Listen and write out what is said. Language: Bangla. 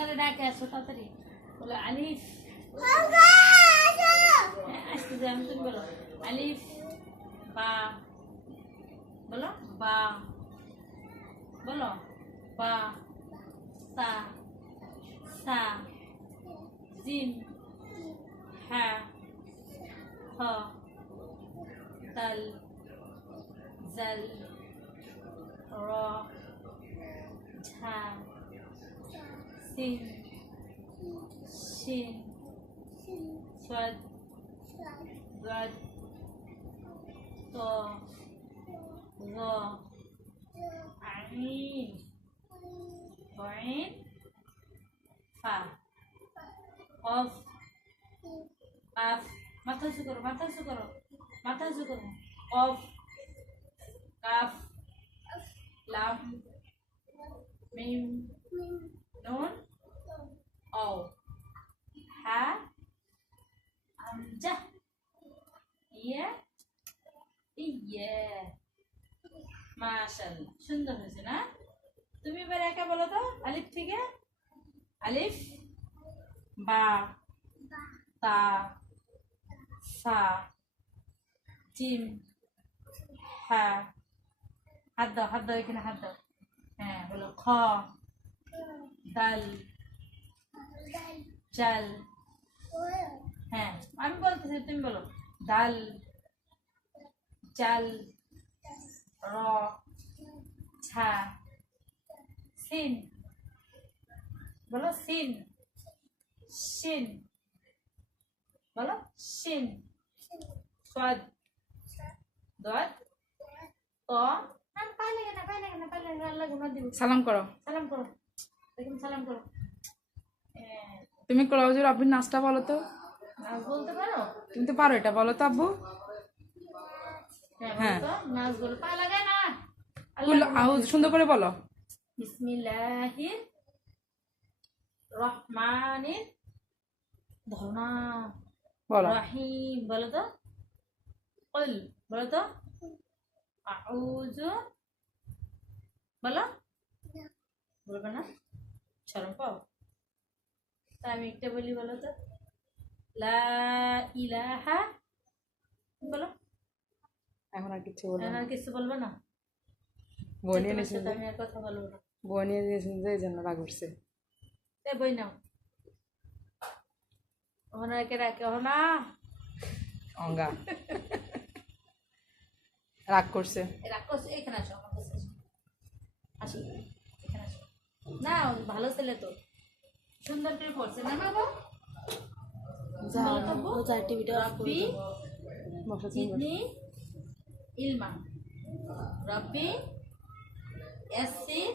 ওনারে ডাকে আসো তাড়াতাড়ি বলো আলিফ আসতে যাও তুমি বলো আলিফ বা বলো বা বলো বা সা সা জিম হা হ দাল জাল র ঝা সিন শিন صاد ضاد ط ظ عين عين فا قاف قاف মাথা উঁচু করো মাথা উঁচু করো মাথা উঁচু করো قاف কাফ লাম মিম নুন অও হা আমজা ইয়া ইয়া মাশাআল্লাহ সুন্দর হয়েছে না তুমি এবার একা বলো তো আলিফ থেকে আলিফ বা তা সা জিম হা হাত দাও এখানে হাত দাও হ্যাঁ বলো খ দাল জাল হ্যাঁ আমি বলতেছি তুমি বলো দাল জাল র ঝা সিন বলো সিন শিন বলো শিন সাদ দাদ ত সালাম করো সালাম করো দেখুন সালাম করো তুমি ক্লাউজের আব্বুর নাচটা বলো তো নাচ বলতে পারো তুমি তো পারো এটা বলো তো আব্বু হ্যাঁ নাচ বলো পা লাগায় না আউজ সুন্দর করে বলো বিসমিল্লাহির রহমানির ধনা বলো রহিম বলো তো কুল বলো তো আউযু বলো বলবে না শরম পাও তা আমি একটা বলি বলো তো লা ইলাহা বলো এখন আর কিছু বলবো আর কিছু বলবে না বনিয়ে তোমার নিয়েছেন সাথে আমি আর কথা বলবো না বনিয়ে দিয়েছেন যে এই জন্য রাগ উঠছে এ বই নাও ওনাকে রাখে না অঙ্গা রাগ করছে রাগ করছে এখানে আসো আমার কাছে আসো এখানে আসো না ভালো ছেলে তো সুন্দর করে পড়ছে না বাবা রব্বি জিদনি ইলমা রব্বি ইয়াসসির